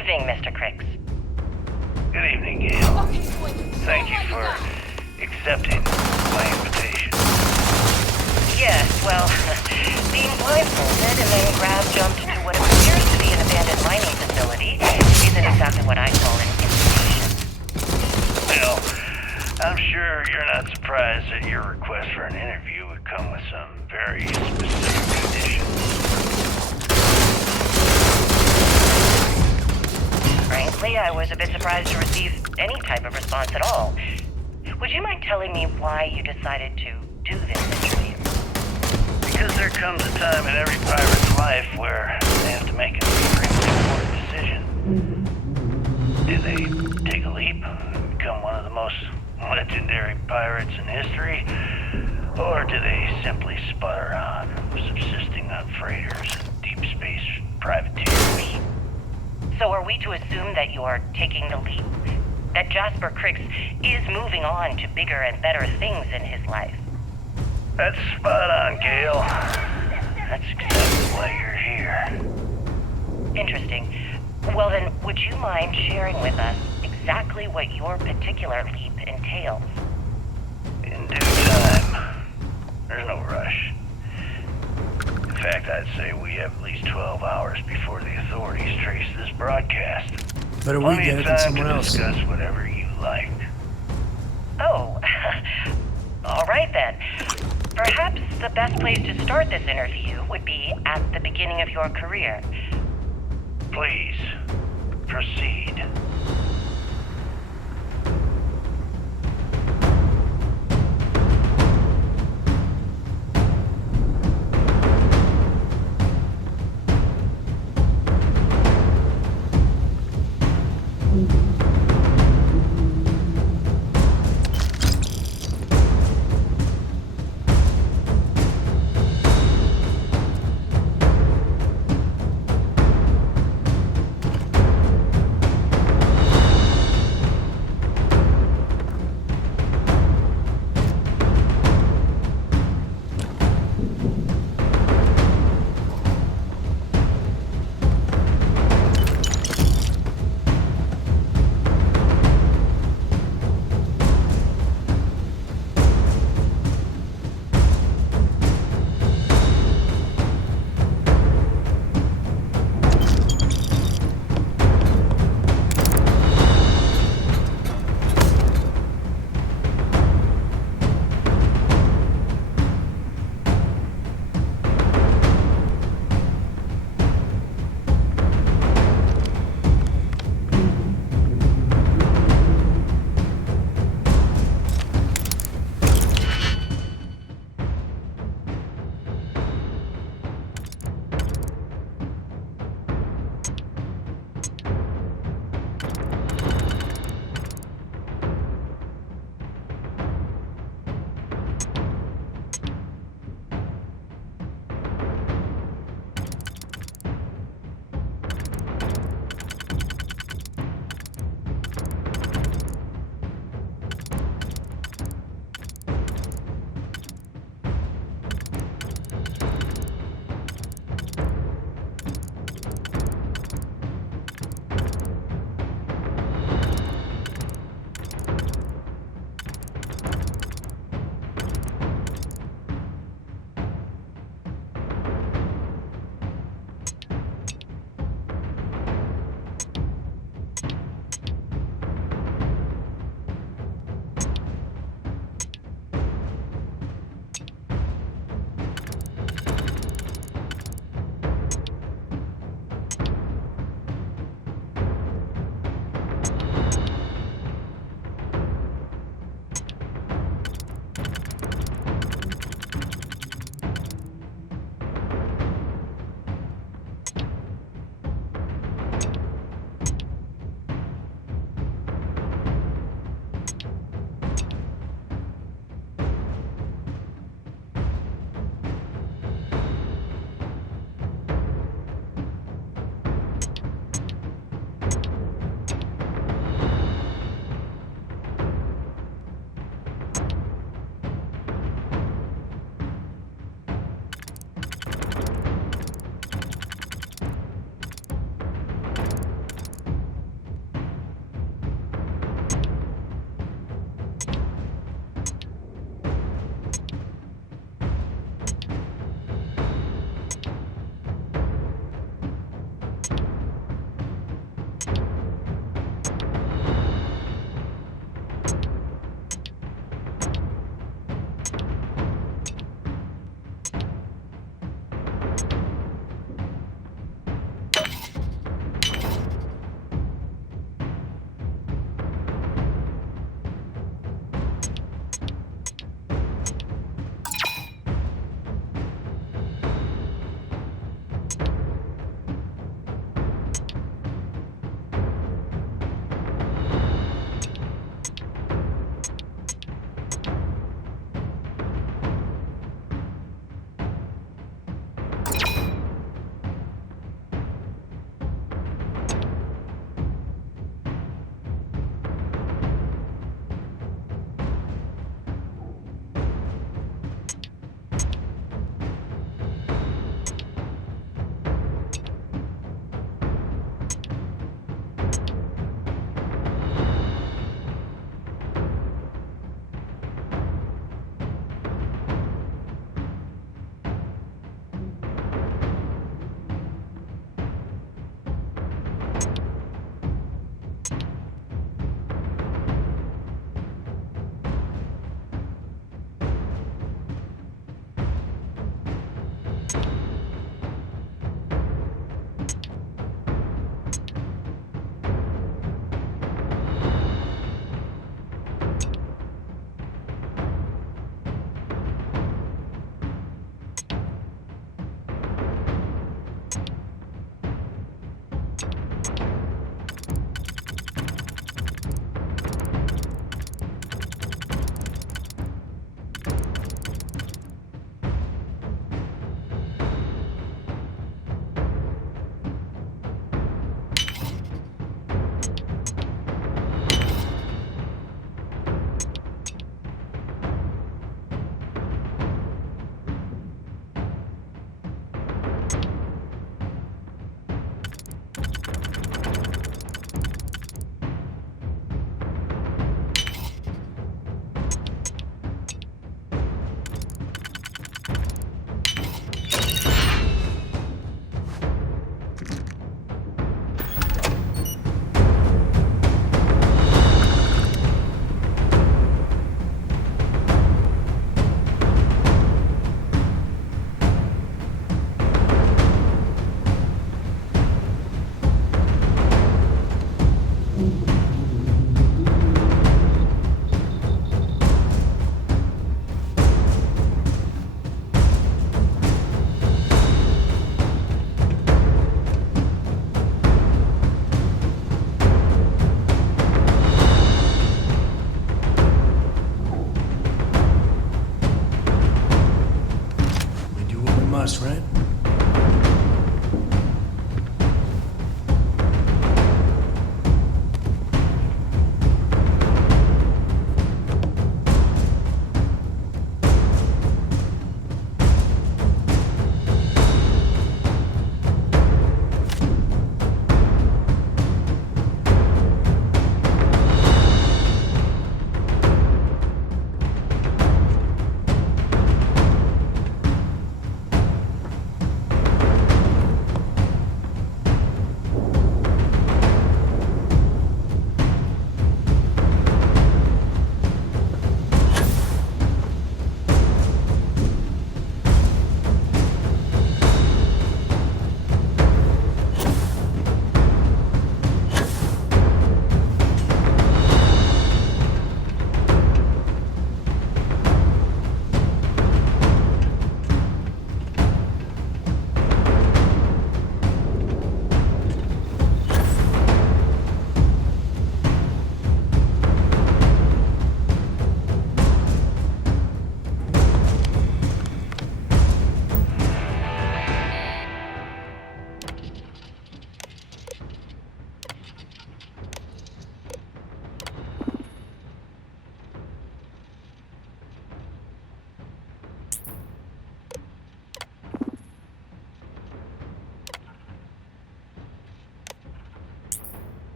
evening, Mr. Cricks. Good evening, Gail. Thank you for accepting my invitation. Yes, well, being blindfolded and then jumped to what appears to be an abandoned mining facility isn't exactly what I call an invitation. Well, I'm sure you're not surprised that your request for an interview would come with some very specific conditions. Frankly, I was a bit surprised to receive any type of response at all. Would you mind telling me why you decided to do this interview? Because there comes a time in every pirate's life where they have to make an extremely important decision. Do they take a leap and become one of the most legendary pirates in history? Or do they simply sputter on, subsisting on freighters and deep space privateers? So are we to assume that you're taking the leap? That Jasper Cricks is moving on to bigger and better things in his life? That's spot on, Gail. That's exactly why you're here. Interesting. Well then, would you mind sharing with us exactly what your particular leap entails? In due time. There's no rush. In fact, I'd say we have at least 12 hours before the authorities trace this broadcast. Better we Plenty get of it than time someone to else. discuss whatever you like. Oh, all right then. Perhaps the best place to start this interview would be at the beginning of your career. Please, proceed.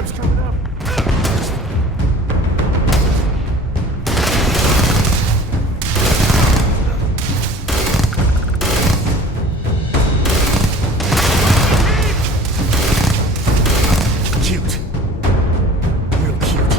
time's coming up. Cute. Real cute.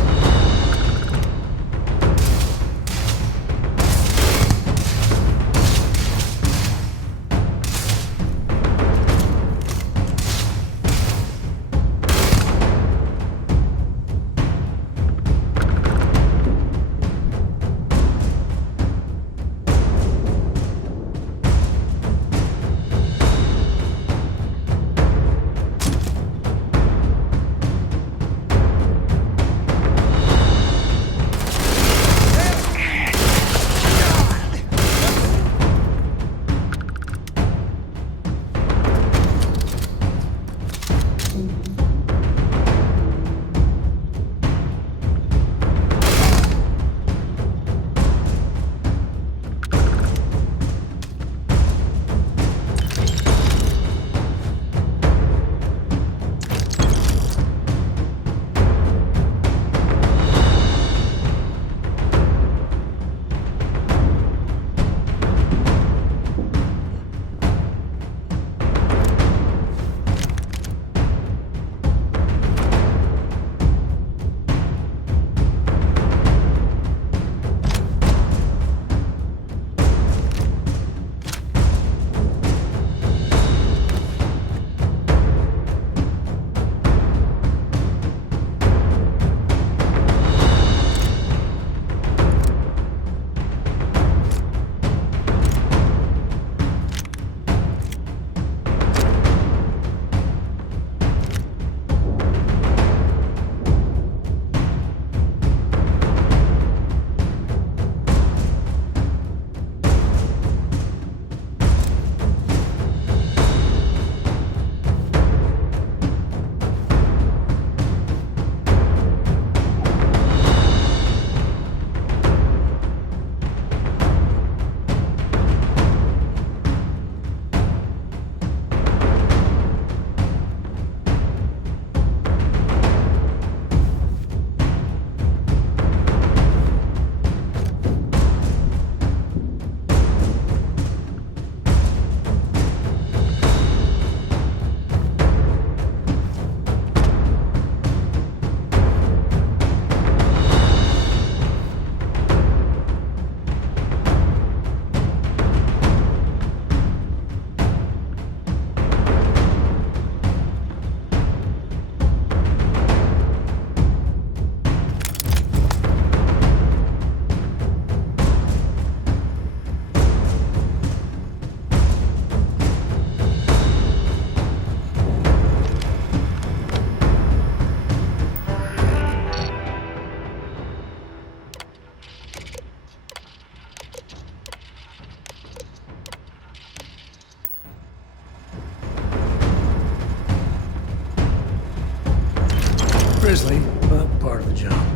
Grisly, but part of the job.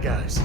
bad guys.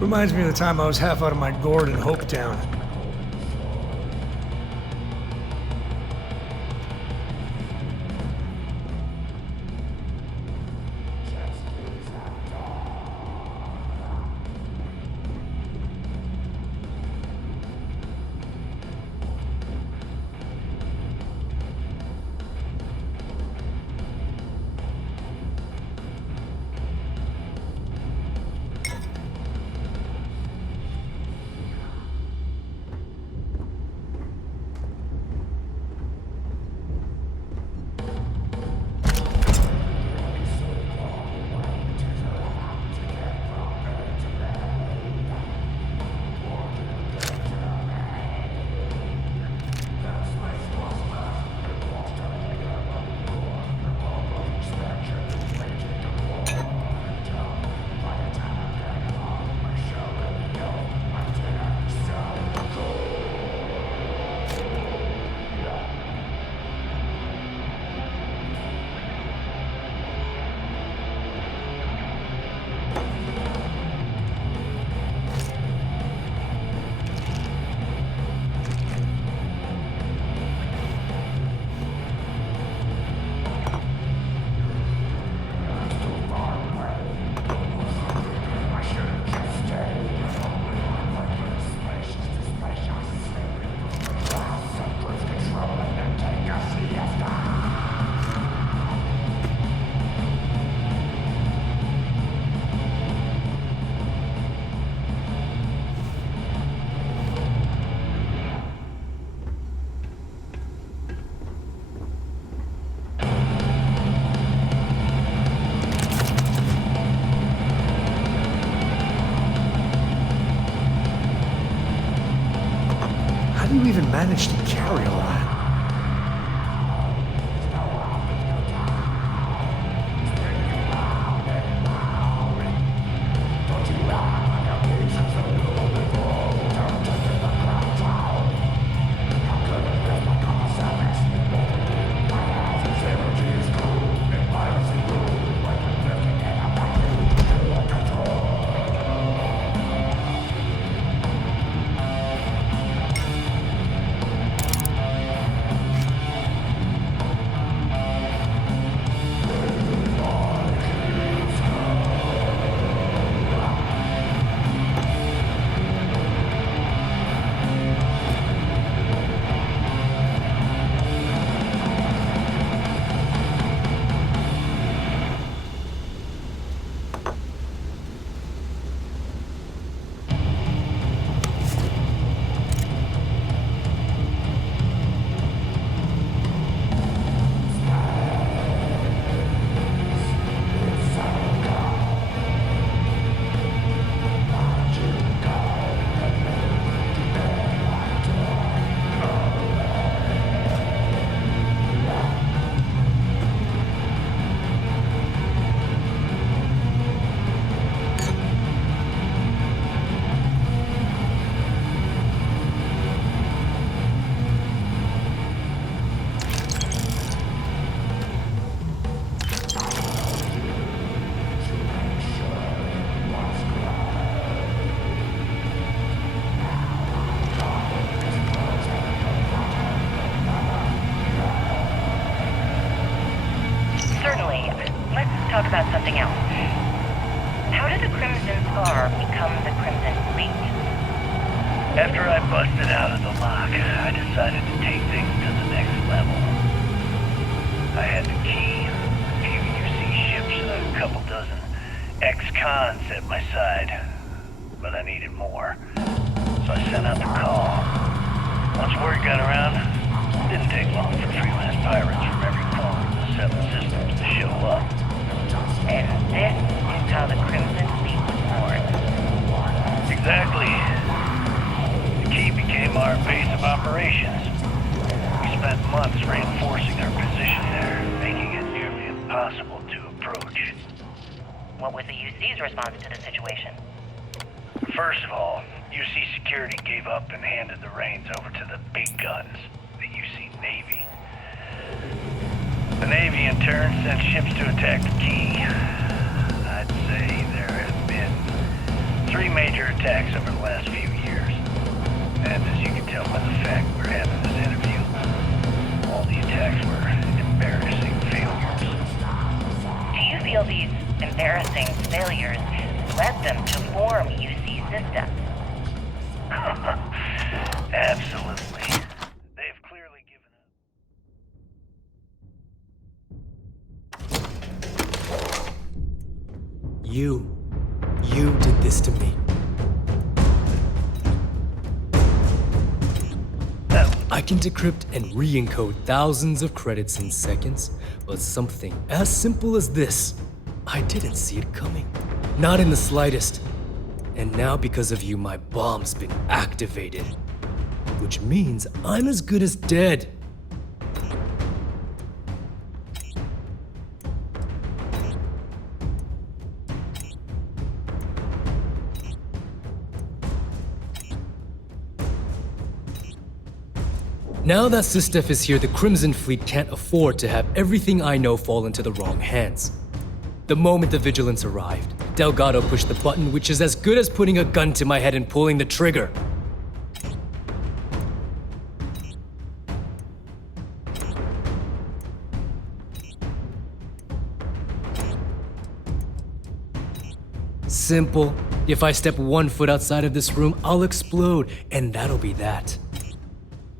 Reminds me of the time I was half out of my gourd in Hopetown. How do you even manage to carry all that? Talk about something else. How did the Crimson Scar become the Crimson Fleet? After I busted out of the lock, I decided to take things to the next level. I had the key, a few UC ships, and a couple dozen ex-cons at my side. But I needed more, so I sent out the call. Once word got around, it didn't take long for freelance pirates from every corner of the 7 systems to show up. And this is how the Crimson Fleet was born. Exactly. The key became our base of operations. We spent months reinforcing our position there, making it nearly impossible to approach. What was the UC's response to the situation? First of all, UC Security gave up and handed the reins over to the big guns, the UC Navy. The Navy, in turn, sent ships to attack the key. I'd say there have been 3 major attacks over the last few years. And as you can tell by the fact we're having this interview, all the attacks were embarrassing failures. Do you feel these embarrassing failures led them to form UC systems? Absolutely. They've clearly given up. You did this to me. I can decrypt and re-encode thousands of credits in seconds, but something as simple as this, I didn't see it coming. Not in the slightest. And now because of you, my bomb's been activated. Which means I'm as good as dead. Now that Sistef is here, the Crimson Fleet can't afford to have everything I know fall into the wrong hands. The moment the Vigilance arrived, Delgado pushed the button, which is as good as putting a gun to my head and pulling the trigger. Simple. If I step 1 foot outside of this room, I'll explode, and that'll be that.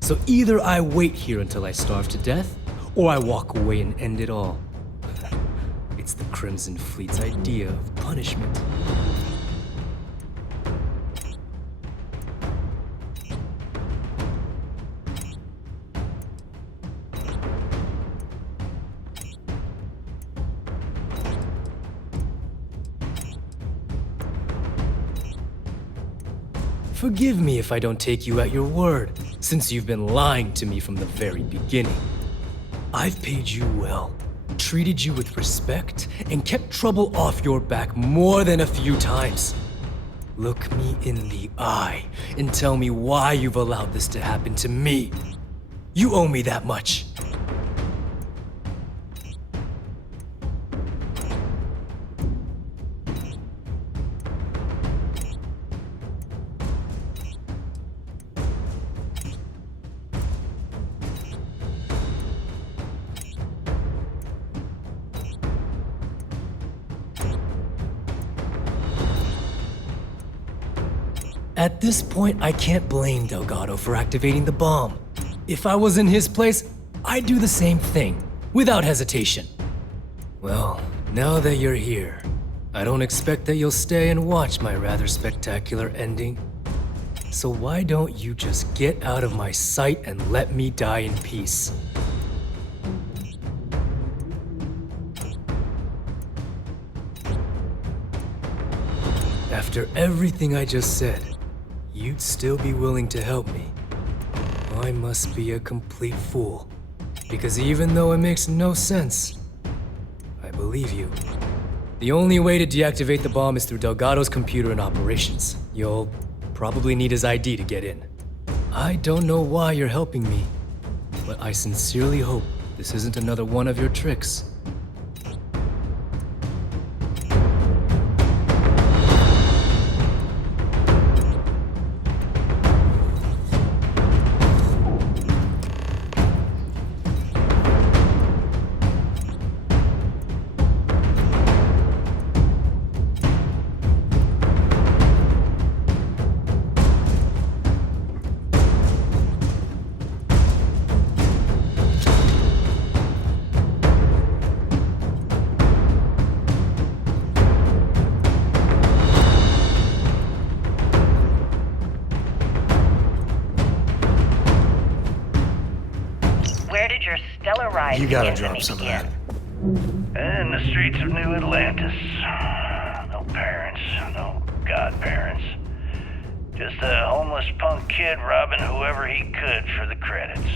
So either I wait here until I starve to death, or I walk away and end it all. It's the Crimson Fleet's idea of punishment. Forgive me if I don't take you at your word, since you've been lying to me from the very beginning. I've paid you well, treated you with respect, and kept trouble off your back more than a few times. Look me in the eye and tell me why you've allowed this to happen to me. You owe me that much. At this point, I can't blame Delgado for activating the bomb. If I was in his place, I'd do the same thing, without hesitation. Well, now that you're here, I don't expect that you'll stay and watch my rather spectacular ending. So why don't you just get out of my sight and let me die in peace? After everything I just said, you'd still be willing to help me. I must be a complete fool. Because even though it makes no sense, I believe you. The only way to deactivate the bomb is through Delgado's computer and operations. You'll probably need his ID to get in. I don't know why you're helping me, but I sincerely hope this isn't another one of your tricks. You gotta drop some of that. In the streets of New Atlantis. No parents, no godparents. Just a homeless punk kid robbing whoever he could for the credits.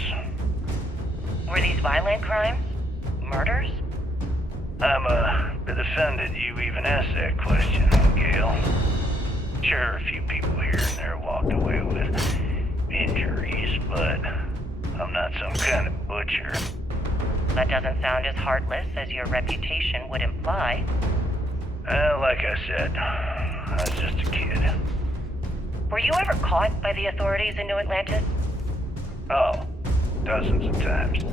Were these violent crimes? Murders? I'm a bit offended you even asked that question, Gail. Sure, a few people here and there walked away with injuries, but I'm not some kind of butcher. That doesn't sound as heartless as your reputation would imply. Well, like I said, I was just a kid. Were you ever caught by the authorities in New Atlantis? Oh, dozens of times.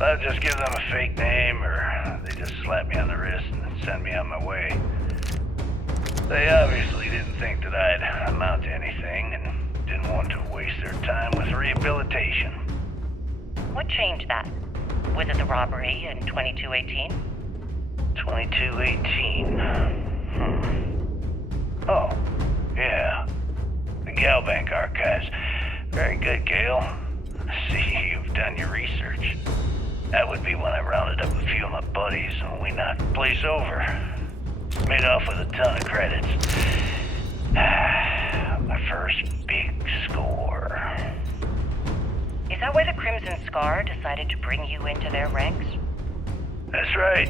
I'd just give them a fake name, or they just slap me on the wrist and send me on my way. They obviously didn't think that I'd amount to anything and didn't want to waste their time with rehabilitation. What changed that? Was it the robbery in 2218? 2218. Oh, yeah. The Galbank archives. Very good, Gale. I see you've done your research. That would be when I rounded up a few of my buddies and we knocked the place over. Made off with a ton of credits. My first big score. Is that why the Crimson Scar decided to bring you into their ranks? That's right.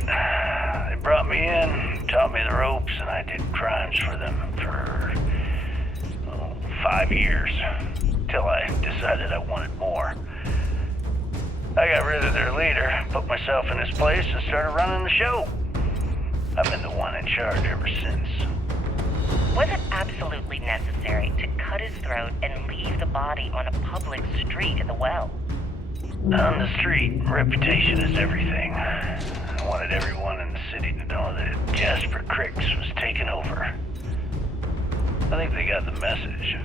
They brought me in, taught me the ropes, and I did crimes for them for 5 years. Till I decided I wanted more. I got rid of their leader, put myself in his place, and started running the show. I've been the one in charge ever since. Was it absolutely necessary to cut his throat and leave the body on a public street in the well? On the street, reputation is everything. I wanted everyone in the city to know that Jasper Cricks was taking over. I think they got the message.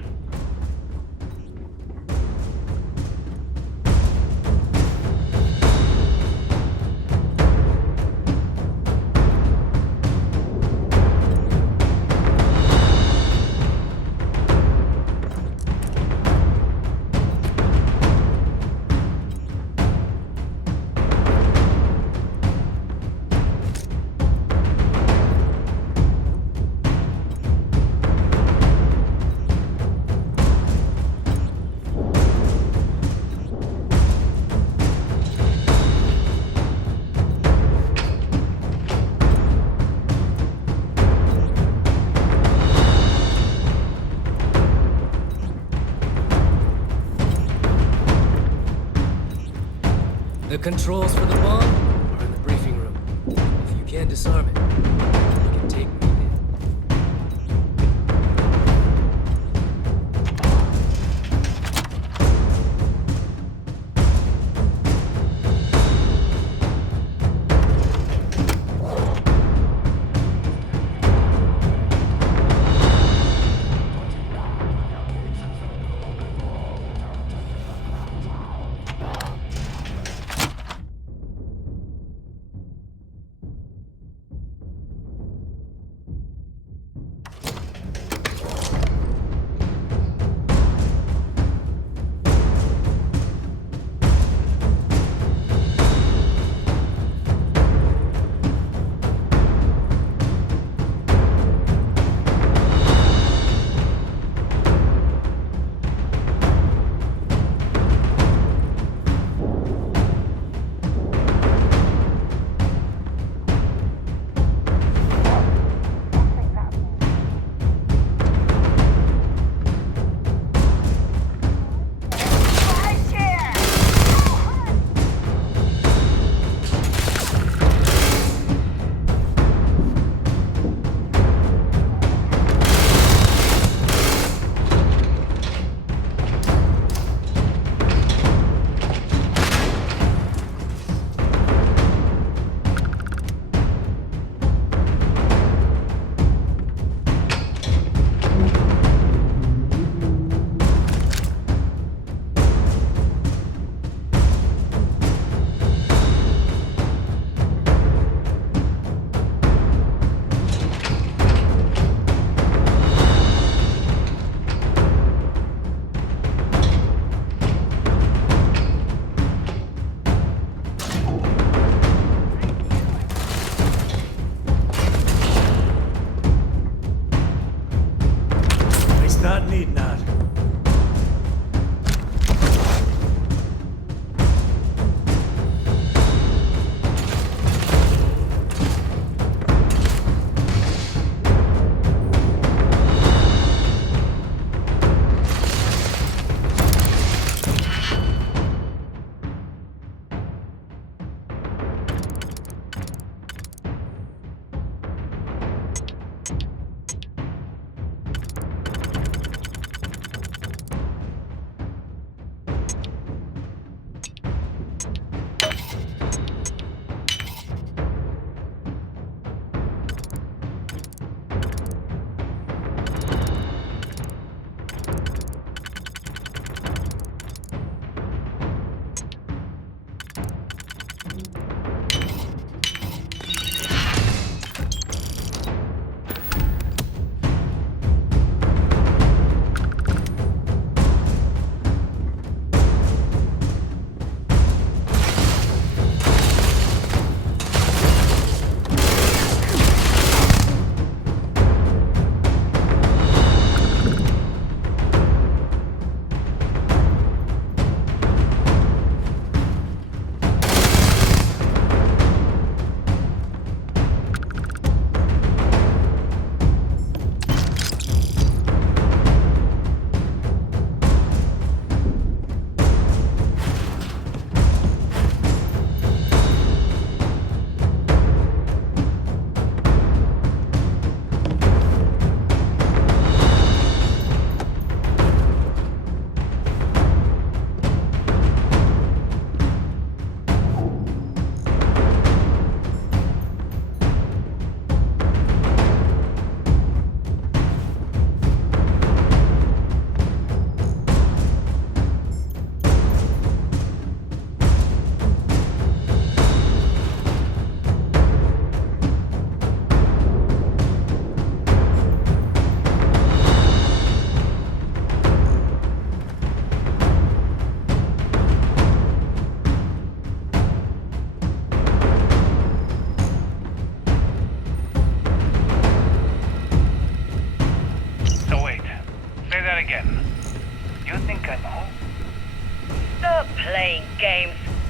The controls for the bomb are in the briefing room. If you can disarm it, you can take me in.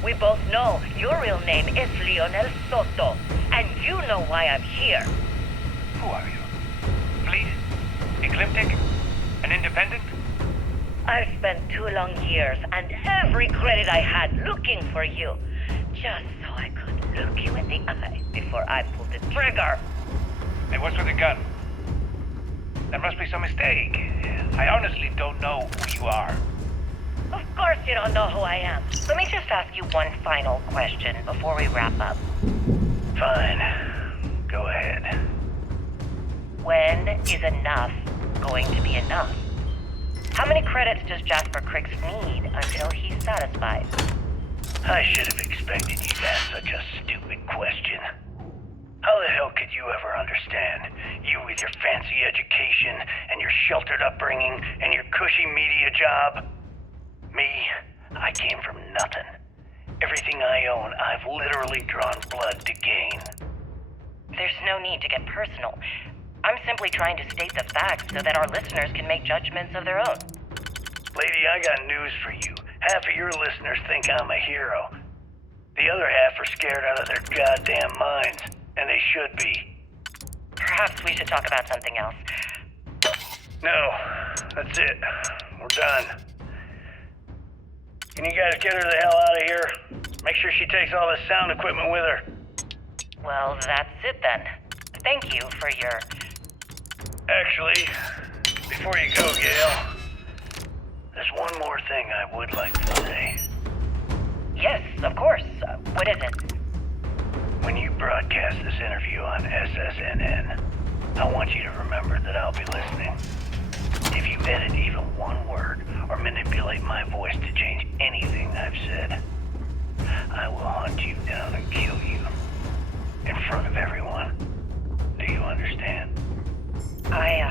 We both know your real name is Lionel Soto, and you know why I'm here. Who are you? Fleet? Ecliptic? An independent? I've spent 2 long years and every credit I had looking for you, just so I could look you in the eye before I pulled the trigger. Hey, what's with the gun? There must be some mistake. I honestly don't know who you are. Of course you don't know who I am. Let me just ask you one final question before we wrap up. Fine. Go ahead. When is enough going to be enough? How many credits does Jasper Criggs need until he's satisfied? I should have expected you to ask such a stupid question. How the hell could you ever understand? You with your fancy education and your sheltered upbringing and your cushy media job? Me, I came from nothing. Everything I own, I've literally drawn blood to gain. There's no need to get personal. I'm simply trying to state the facts so that our listeners can make judgments of their own. Lady, I got news for you. Half of your listeners think I'm a hero. The other half are scared out of their goddamn minds, and they should be. Perhaps we should talk about something else. No, that's it. We're done. Can you guys get her the hell out of here? Make sure she takes all this sound equipment with her. Well, that's it then. Thank you for your... Actually, before you go, Gail, there's one more thing I would like to say. Yes, of course. What is it? When you broadcast this interview on SSNN, I want you to remember that I'll be listening. If you edit even one word or manipulate my voice to change anything I've said, I will hunt you down and kill you. In front of everyone. Do you understand? I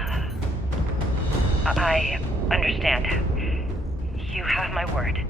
understand. You have my word.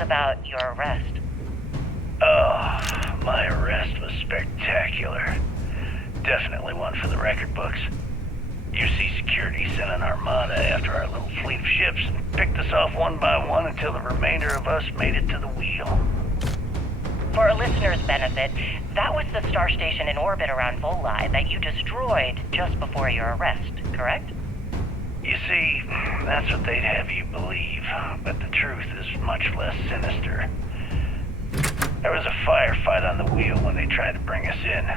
About your arrest. Oh, my arrest was spectacular. Definitely one for the record books. UC Security sent an armada after our little fleet of ships and picked us off one by one until the remainder of us made it to the wheel. For our listeners' benefit, that was the star station in orbit around Voli that you destroyed just before your arrest, correct? You see, that's what they'd have you believe, but the truth is much less sinister. There was a firefight on the wheel when they tried to bring us in.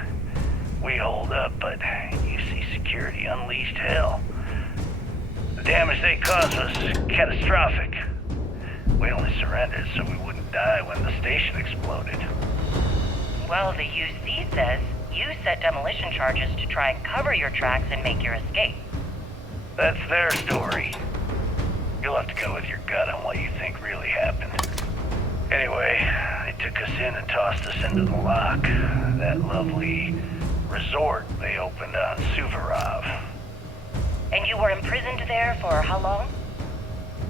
We holed up, but UC Security unleashed hell. The damage they caused was catastrophic. We only surrendered so we wouldn't die when the station exploded. Well, the UC says you set demolition charges to try and cover your tracks and make your escape. That's their story. You'll have to go with your gut on what you think really happened. Anyway, they took us in and tossed us into the lock. That lovely resort they opened on Suvorov. And you were imprisoned there for how long?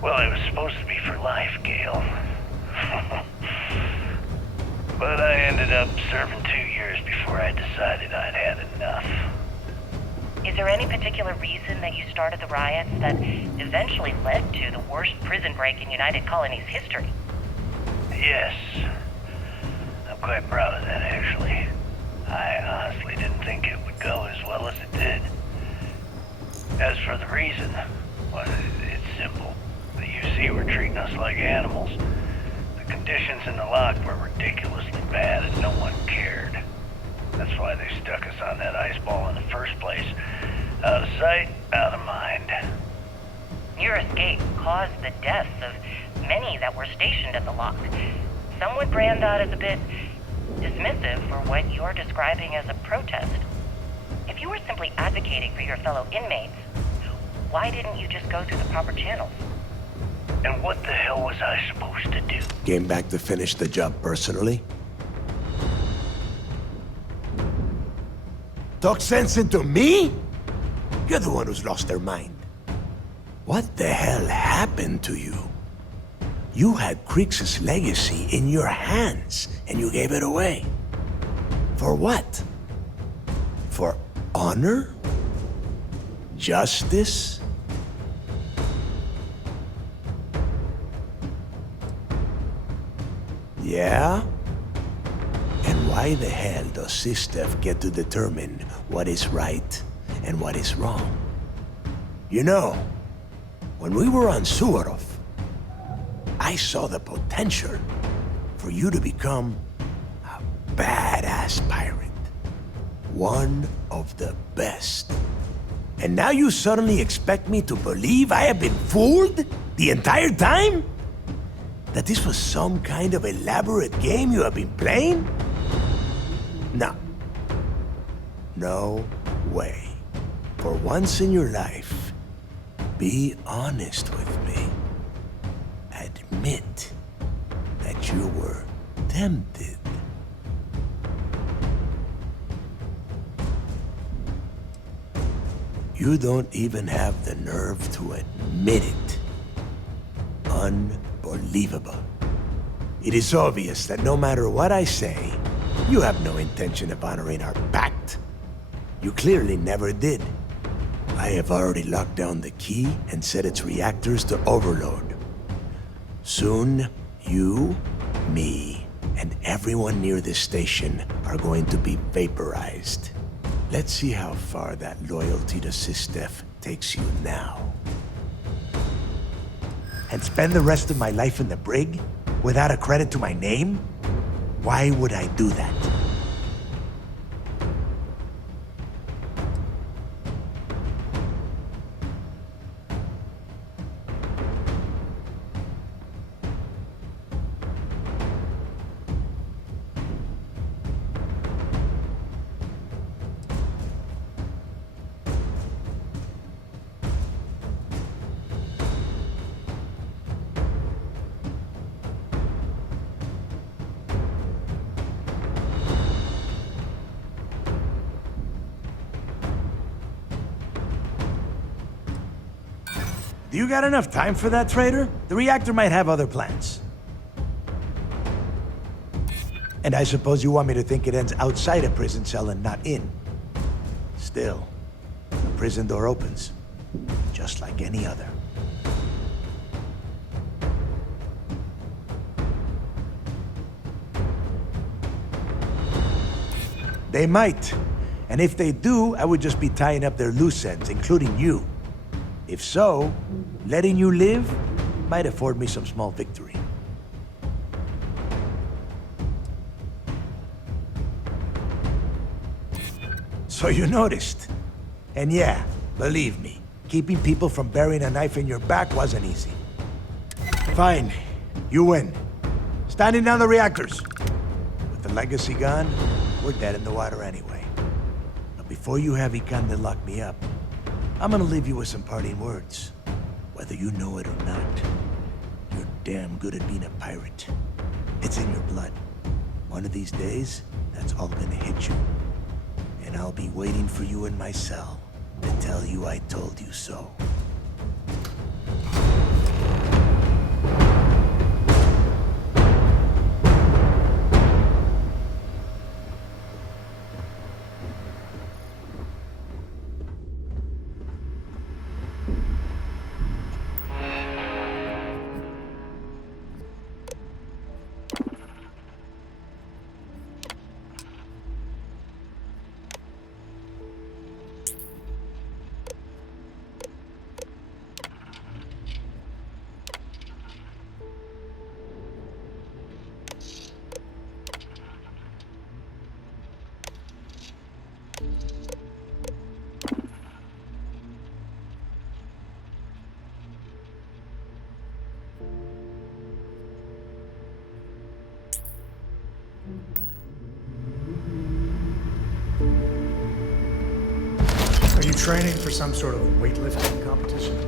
Well, it was supposed to be for life, Gale. But I ended up serving 2 years before I decided I'd had enough. Is there any particular reason that you started the riots that eventually led to the worst prison break in United Colony's history? Yes. I'm quite proud of that, actually. I honestly didn't think it would go as well as it did. As for the reason, well, it's simple. The UC were treating us like animals. The conditions in the lock were ridiculously bad and no one cared. That's why they stuck us on that ice ball in the first place. Out of sight, out of mind. Your escape caused the deaths of many that were stationed at the lock. Some would brand that as a bit dismissive for what you're describing as a protest. If you were simply advocating for your fellow inmates, why didn't you just go through the proper channels? And what the hell was I supposed to do? Came back to finish the job personally? Talk sense into me? You're the one who's lost their mind. What the hell happened to you? You had Creeks' legacy in your hands, and you gave it away. For what? For honor? Justice? Yeah? And why the hell does Sistef get to determine what is right and what is wrong? You know, when we were on Suarov, I saw the potential for you to become a badass pirate. One of the best. And now you suddenly expect me to believe I have been fooled the entire time? That this was some kind of elaborate game you have been playing? No. No way. For once in your life, be honest with me. Admit that you were tempted. You don't even have the nerve to admit it. Unbelievable. It is obvious that no matter what I say, you have no intention of honoring our pact. You clearly never did. I have already locked down the key and set its reactors to overload. Soon, you, me, and everyone near this station are going to be vaporized. Let's see how far that loyalty to Sistef takes you now. And spend the rest of my life in the brig without a credit to my name? Why would I do that? Do you got enough time for that, traitor? The reactor might have other plans. And I suppose you want me to think it ends outside a prison cell and not in. Still, a prison door opens, just like any other. They might. And if they do, I would just be tying up their loose ends, including you. If so, letting you live might afford me some small victory. So you noticed. And yeah, believe me, keeping people from burying a knife in your back wasn't easy. Fine, you win. Standing down the reactors. With the legacy gone, we're dead in the water anyway. But before you have Ikande lock me up, I'm gonna leave you with some parting words. Whether you know it or not, you're damn good at being a pirate. It's in your blood. One of these days, that's all gonna hit you. And I'll be waiting for you in my cell to tell you I told you so. Are you training for some sort of weightlifting competition?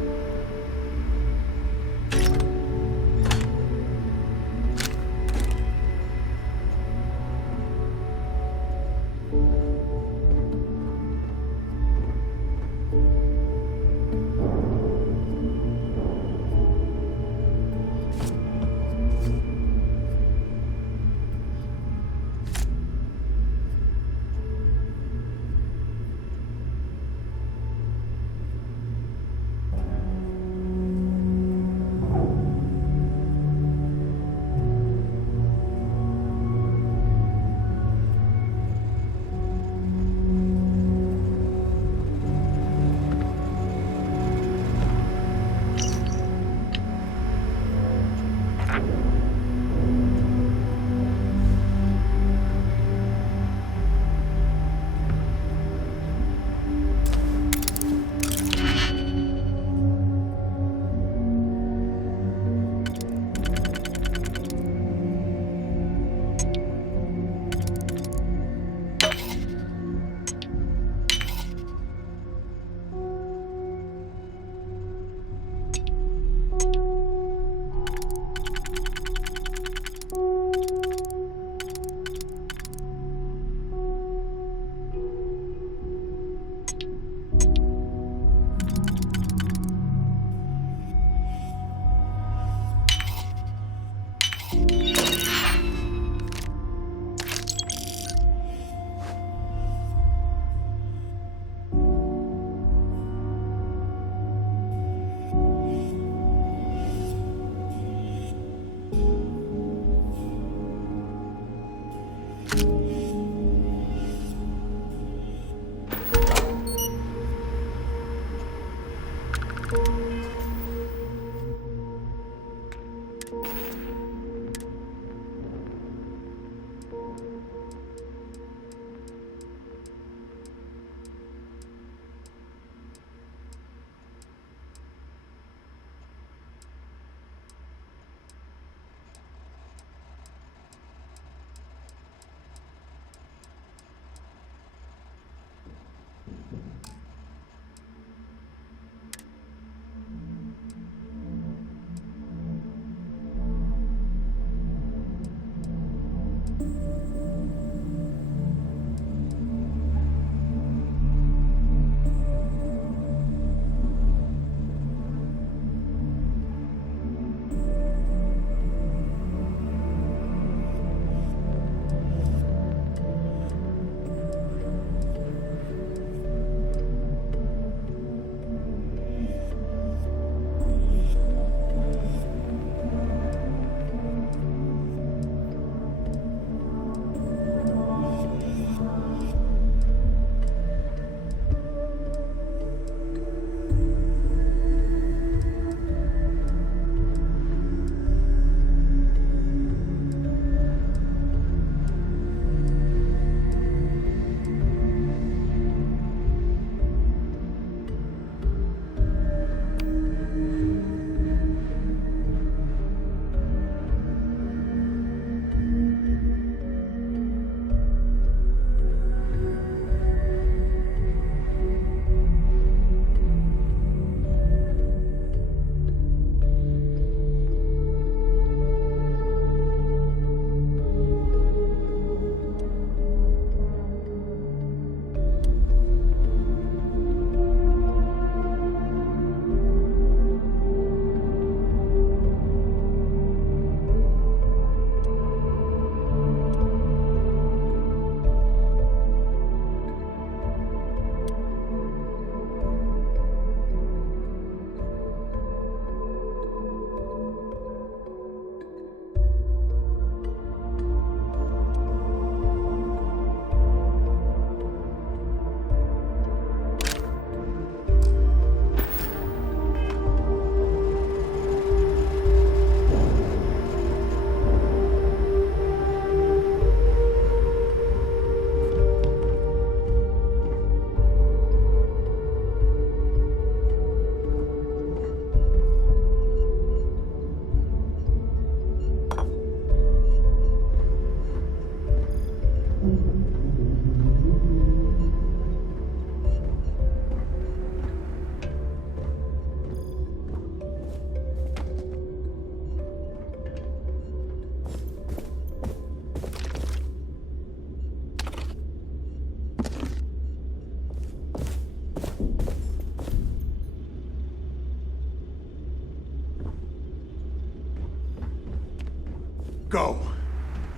Go.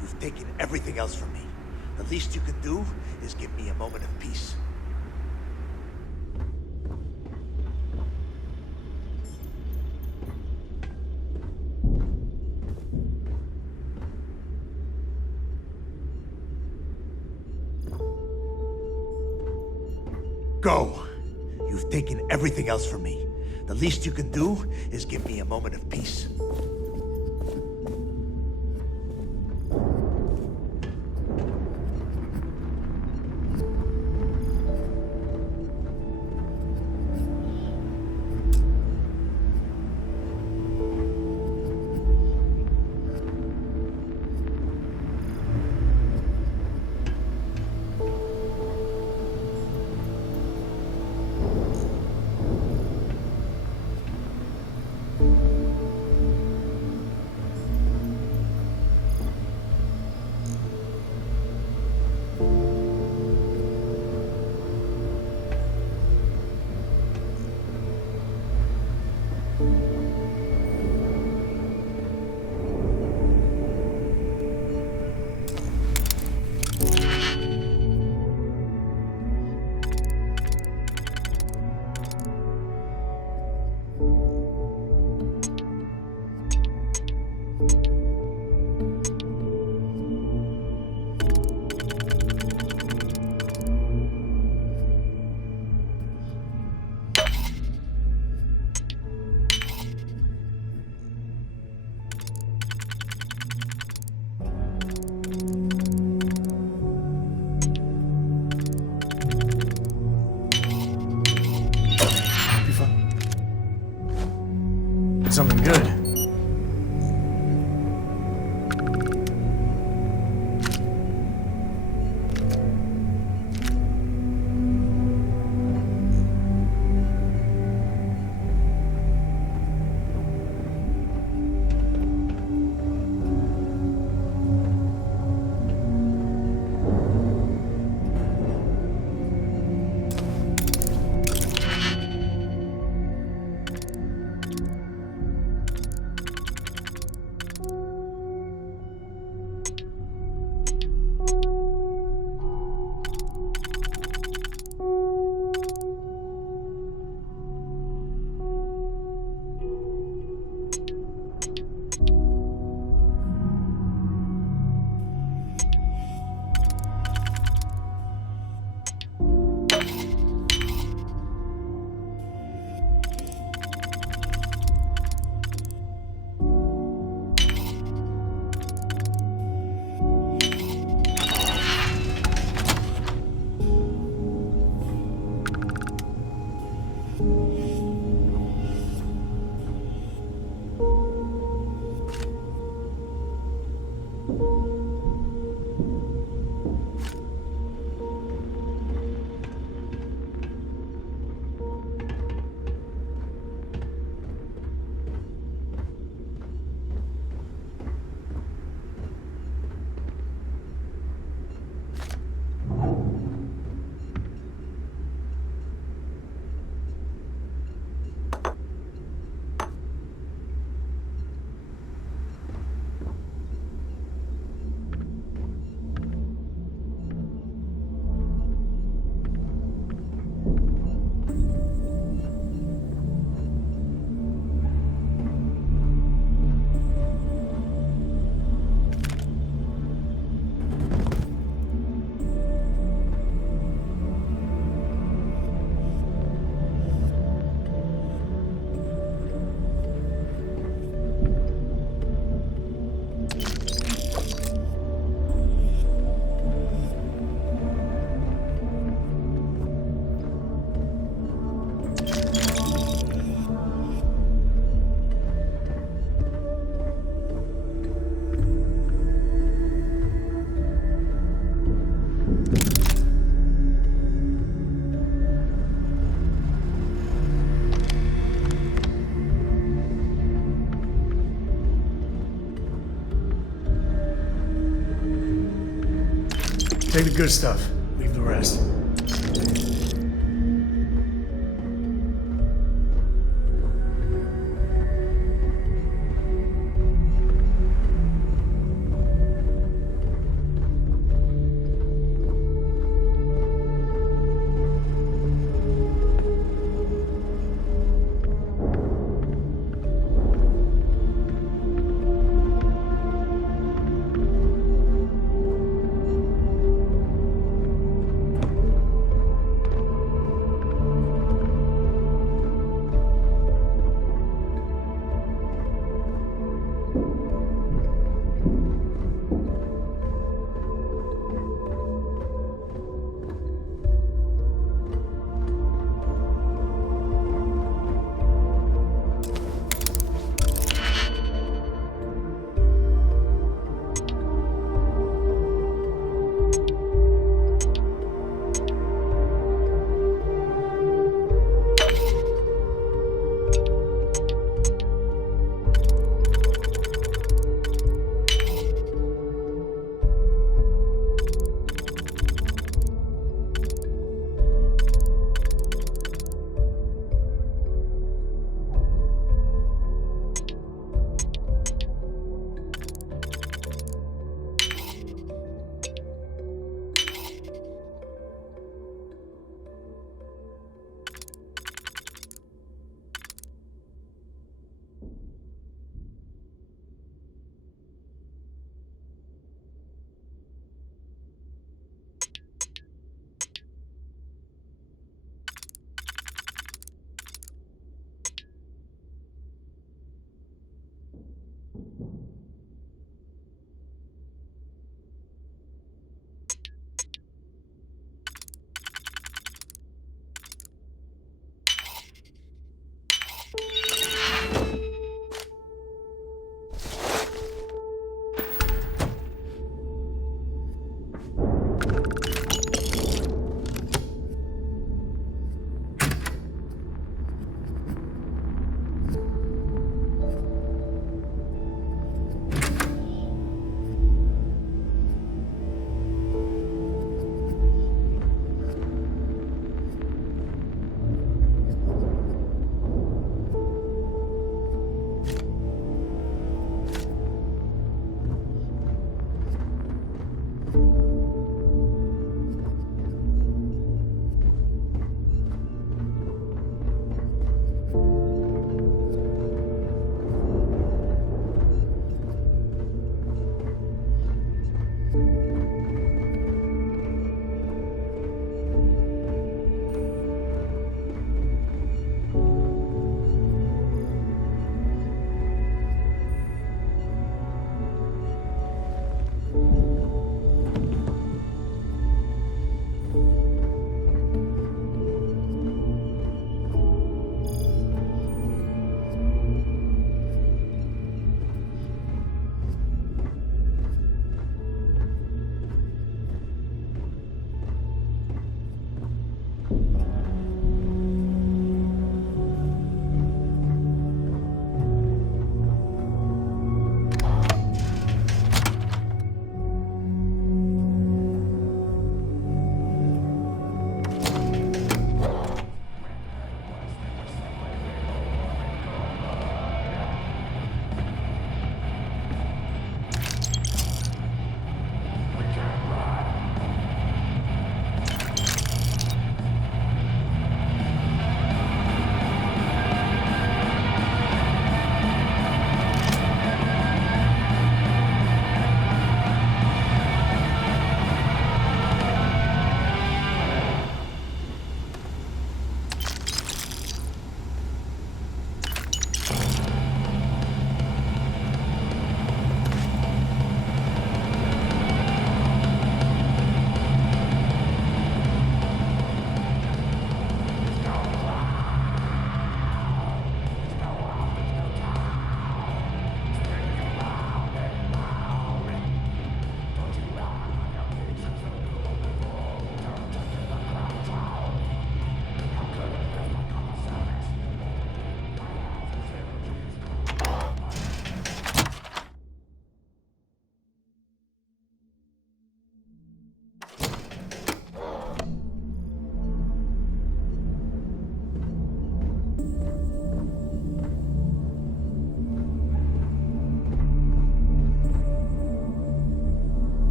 You've taken everything else from me. The least you can do is give me a moment of peace. Go. You've taken everything else from me. The least you can do is give me a moment of peace. something good. Take the good stuff. Leave the rest.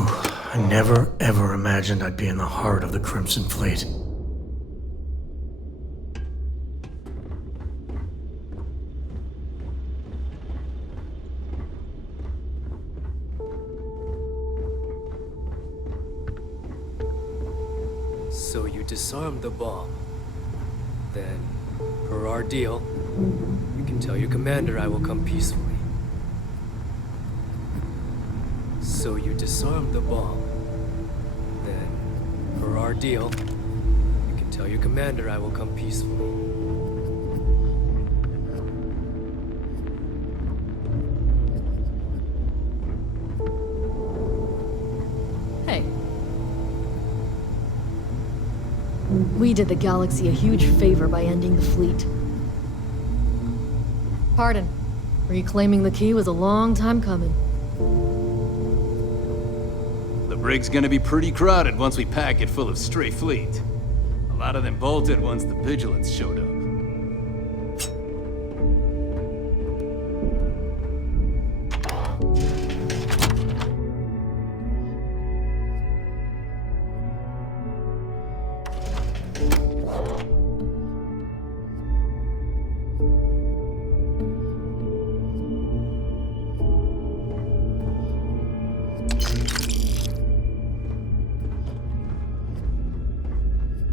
I never, ever imagined I'd be in the heart of the Crimson Fleet. So you disarmed the bomb. Then, per our deal, you can tell your commander I will come peacefully. So you disarmed the bomb. Then, per our deal, you can tell your commander I will come peacefully. Hey. We did the galaxy a huge favor by ending the fleet. Pardon. Reclaiming the key was a long time coming. The brig's gonna be pretty crowded once we pack it full of stray fleet. A lot of them bolted once the vigilance showed up.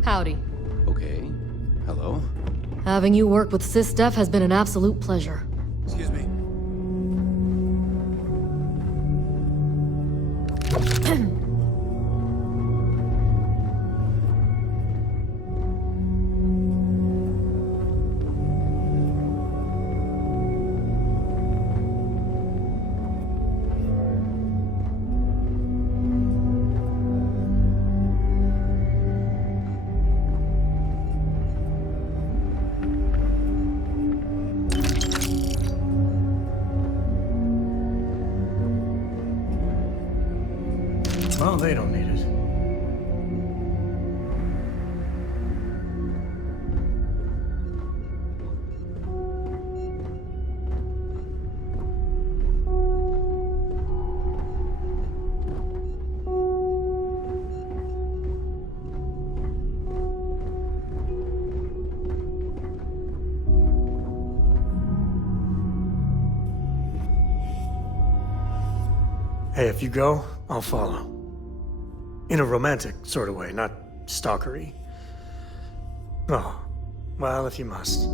Howdy. Okay. Hello? Having you work with SysDef has been an absolute pleasure. Excuse me. Well, they don't need it. Hey, if you go, I'll follow. In a romantic sort of way, not stalkery. Oh, well, if you must.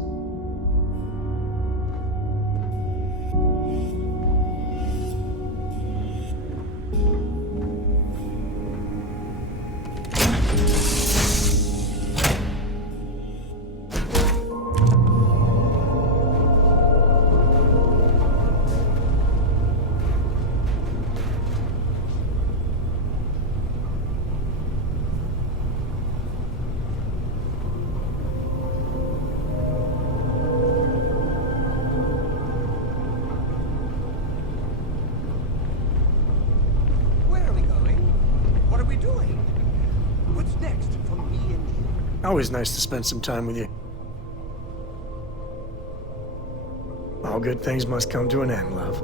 Always nice to spend some time with you. All good things must come to an end, love.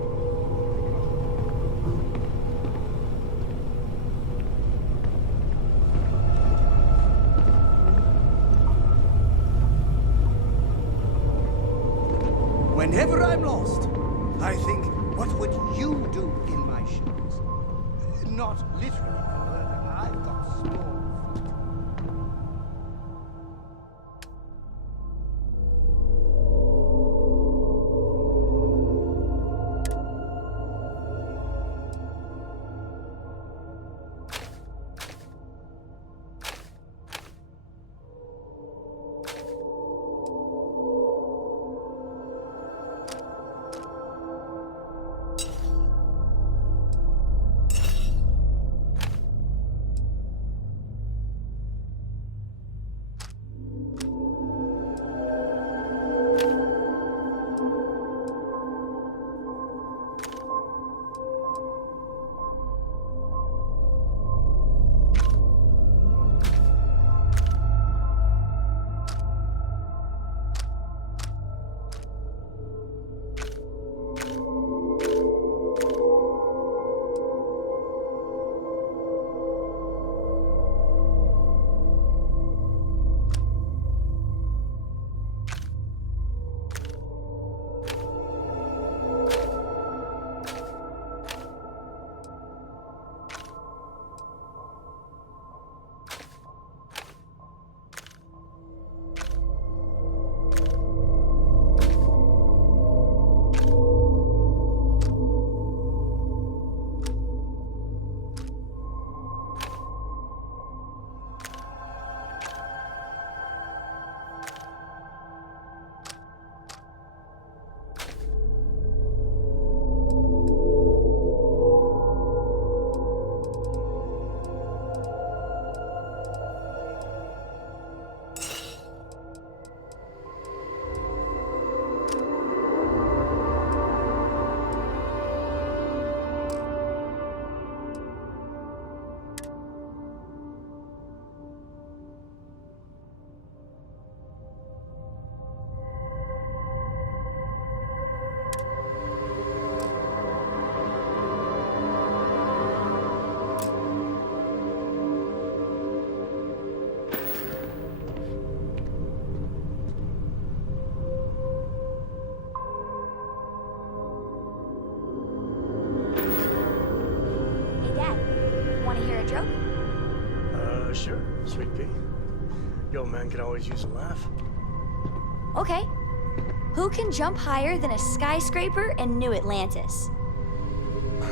Whenever I'm lost, I think, what would you do in my shoes? Not literally, I've got small. Want to hear a joke? Sure, sweet pea. Yo, man could always use a laugh. Okay. Who can jump higher than a skyscraper in New Atlantis? I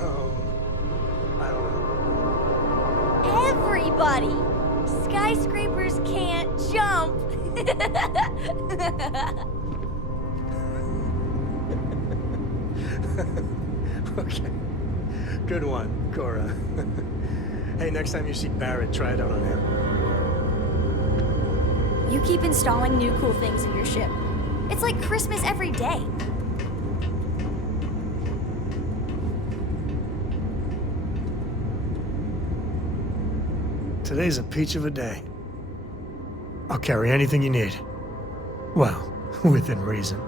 don't know. Everybody! Skyscrapers can't jump! Okay. Good one, Cora. Hey, next time you see Barrett, try it out on him. You keep installing new cool things in your ship. It's like Christmas every day. Today's a peach of a day. I'll carry anything you need. Well, within reason.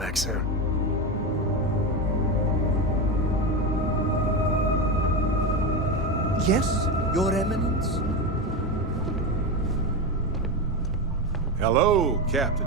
back soon. Yes, Your Eminence? Hello, Captain.